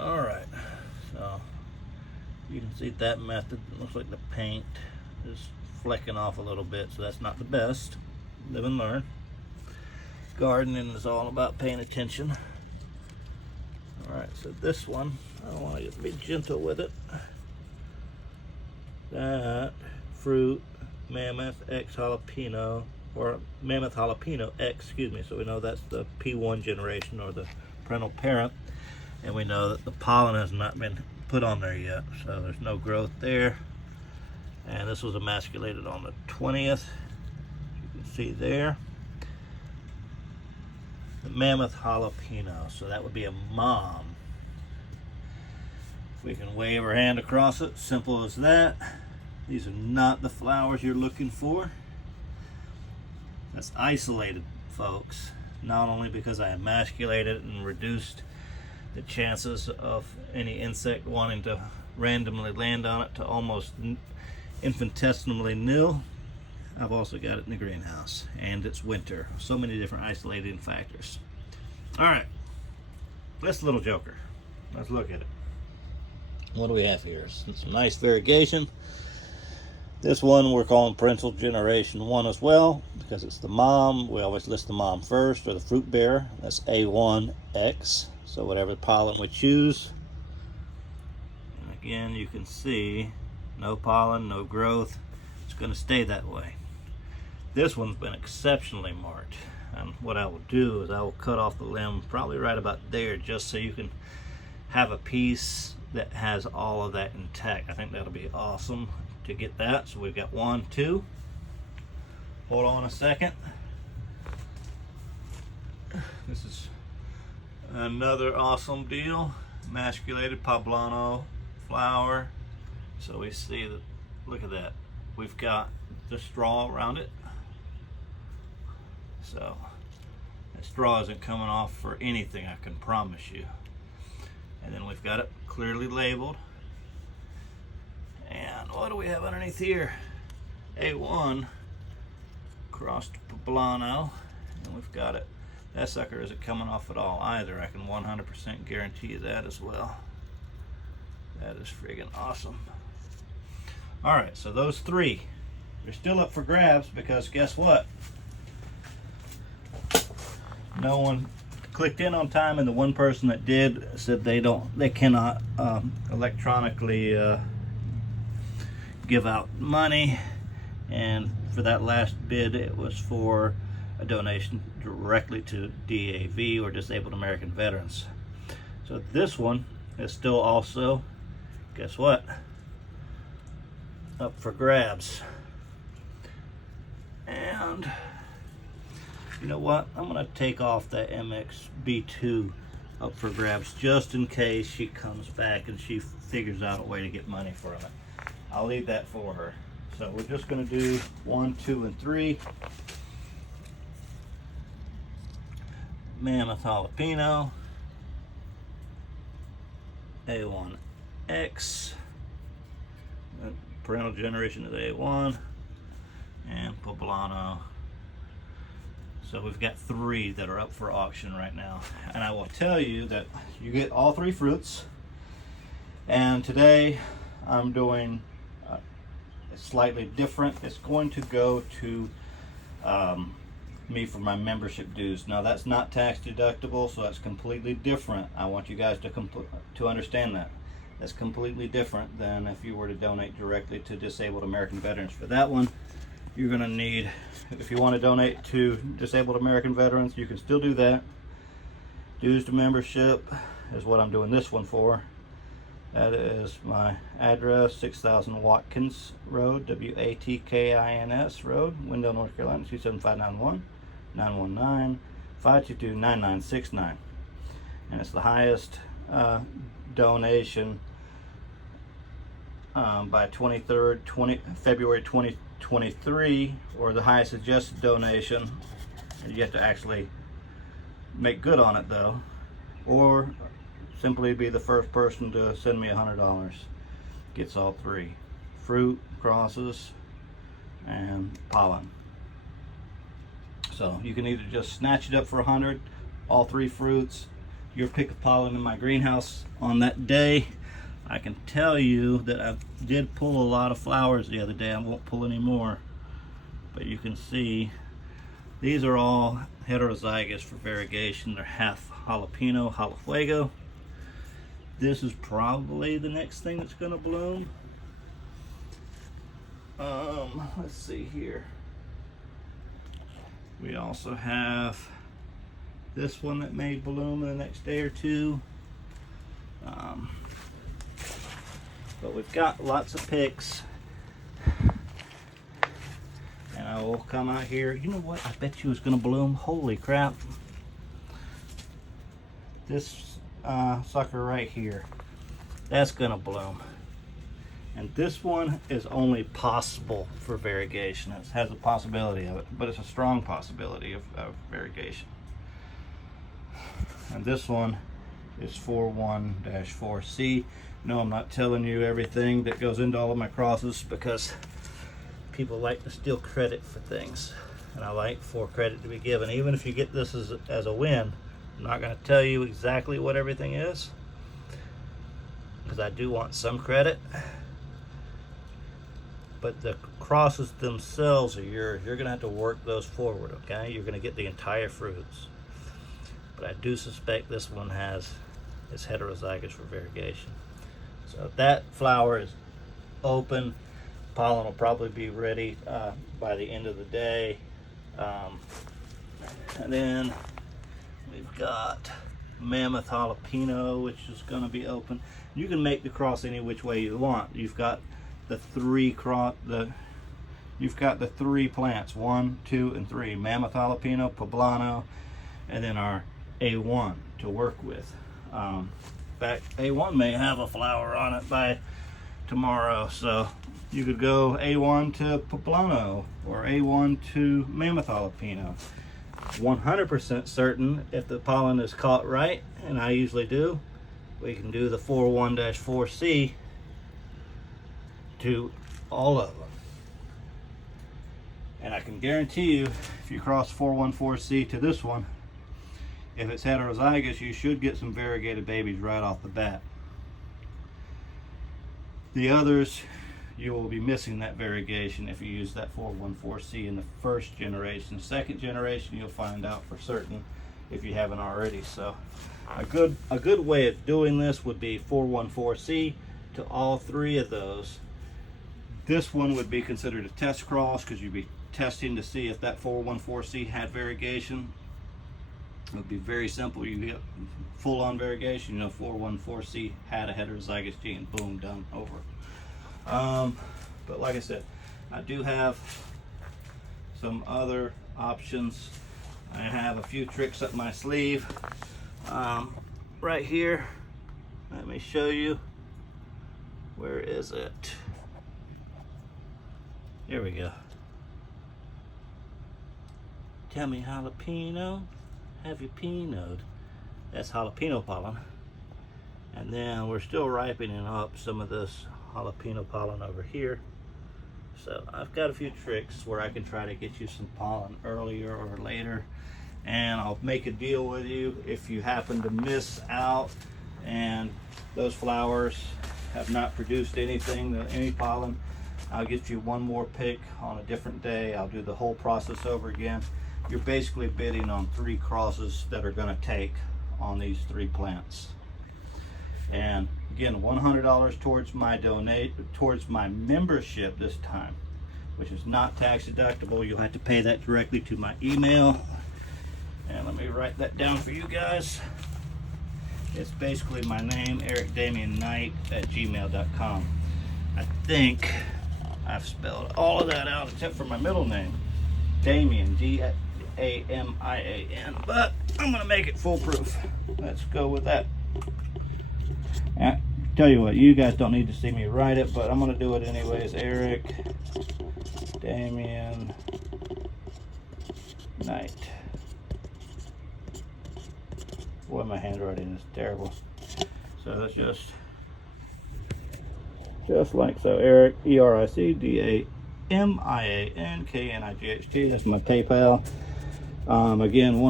All right, so you can see that method. It looks like the paint is flecking off a little bit, so that's not the best. Live and learn. Gardening is all about paying attention. All right, so this one, I want to be gentle with it. That fruit, Mammoth X Jalapeno, or Mammoth Jalapeno X, excuse me. So we know that's the P1 generation, or the parental parent. And we know that the pollen has not been put on there yet, so there's no growth there. And this was emasculated on the 20th. You can see there. The Mammoth Jalapeno, so that would be a mom. If we can wave our hand across it, simple as that. These are not the flowers you're looking for. That's isolated, folks. Not only because I emasculated it and reduced the chances of any insect wanting to randomly land on it to almost infinitesimally nil, I've also got it in the greenhouse, and it's winter. So many different isolating factors. All right, this little joker, let's look at it. What do we have here? Some nice variegation. This one we're calling parental generation 1 as well, because it's the mom. We always list the mom first, or the fruit bearer. That's A1X. So whatever pollen we choose. And again, you can see no pollen, no growth. It's going to stay that way. This one's been exceptionally marked. And what I will do is I will cut off the limb probably right about there, just so you can have a piece that has all of that intact. I think that'll be awesome to get that. So we've got 1, 2. Hold on a second. This is another awesome deal. Emasculated Poblano flower. So we see that, look at that. We've got the straw around it. So that straw isn't coming off for anything, I can promise you. And then we've got it clearly labeled. And what do we have underneath here? A1 crossed Poblano. And we've got it. That sucker isn't coming off at all either. I can 100% guarantee you that as well. That is friggin' awesome. All right, so those 3, they're still up for grabs, because guess what? No one clicked in on time, and the one person that did said they cannot electronically give out money. And for that last bid, it was for a donation directly to DAV, or Disabled American Veterans. So this one is still also, guess what, up for grabs. And you know what, I'm gonna take off that MXB2 up for grabs, just in case she comes back and she figures out a way to get money from it. I'll leave that for her. So we're just gonna do 1, 2, and 3. Mammoth Jalapeno, A1X, parental generation is A1, and Poblano. So we've got 3 that are up for auction right now. And I will tell you that you get all 3 fruits. And today I'm doing slightly different. It's going to go to me for my membership dues. Now that's not tax deductible, so that's completely different. I want you guys to understand that. That's completely different than if you were to donate directly to Disabled American Veterans. For that one, you're going to need, if you want to donate to Disabled American Veterans, you can still do that. Dues to membership is what I'm doing this one for. That is my address, 6000 Watkins Road, Watkins Road, Wendell, North Carolina, 27591, 919-522-9969. And it's the highest donation by February 2023, or the highest suggested donation. You have to actually make good on it though, or simply be the first person to send me $100 gets all 3: fruit, crosses, and pollen. So you can either just snatch it up for 100, all 3 fruits. your pick of pollen in my greenhouse on that day. I can tell you that I did pull a lot of flowers the other day. I won't pull any more, but you can see these are all heterozygous for variegation. They're half jalapeno, jalafuego. This is probably the next thing that's going to bloom. Let's see here. We also have this one that may bloom in the next day or two. But we've got lots of picks. And I will come out here. You know what? I bet you it's going to bloom. Holy crap. This sucker right here. That's going to bloom. And this one is only possible for variegation. It has a possibility of it, but it's a strong possibility of variegation. And this one is 41-4C. No, I'm not telling you everything that goes into all of my crosses because people like to steal credit for things. And I like for credit to be given. Even if you get this as a win, I'm not going to tell you exactly what everything is because I do want some credit. But the crosses themselves are yours. You're going to have to work those forward, okay? You're going to get the entire fruits. But I do suspect this one is heterozygous for variegation. So that flower is open. Pollen will probably be ready by the end of the day. And then we've got Mammoth Jalapeno, which is going to be open. You can make the cross any which way you want. You've got the three plants, 1, 2, and 3. Mammoth Jalapeno, Poblano, and then our A1 to work with. In fact, A1 may have a flower on it by tomorrow, so you could go A1 to Poblano or A1 to Mammoth Jalapeno. 100% certain if the pollen is caught right, and I usually do, we can do the 41-4C to all of them. And I can guarantee you, if you cross 414C to this one, if it's heterozygous, you should get some variegated babies right off the bat. The others, you will be missing that variegation if you use that 414C in the first generation. Second generation, you'll find out for certain if you haven't already. So a good way of doing this would be 414C to all three of those. This one would be considered a test cross because you'd be testing to see if that 414C had variegation. It would be very simple. You get full-on variegation. You know, 414C had a heterozygous gene. Boom, done, over. But like I said, I do have some other options. I have a few tricks up my sleeve. Right here, let me show you. Where is it? Here we go. Tell me, jalapeno, have you pinoed? That's jalapeno pollen. And then we're still ripening up some of this jalapeno pollen over here. So I've got a few tricks where I can try to get you some pollen earlier or later. And I'll make a deal with you if you happen to miss out and those flowers have not produced anything, any pollen, I'll get you one more pick on a different day. I'll do the whole process over again. You're basically bidding on 3 crosses that are going to take on these 3 plants. And again, $100 towards my membership this time, which is not tax deductible. You'll have to pay that directly to my email. And let me write that down for you guys. It's basically my name, ericdamianknight@gmail.com. I think I've spelled all of that out except for my middle name, Damian, D-A-M-I-A-N, but I'm gonna make it foolproof. Let's go with that. Tell you what, you guys don't need to see me write it, but I'm gonna do it anyways. Eric Damian Knight. Boy, my handwriting is terrible. So it's just like so. Eric, ERICDAMIANKNIGHT. That's my PayPal. Again,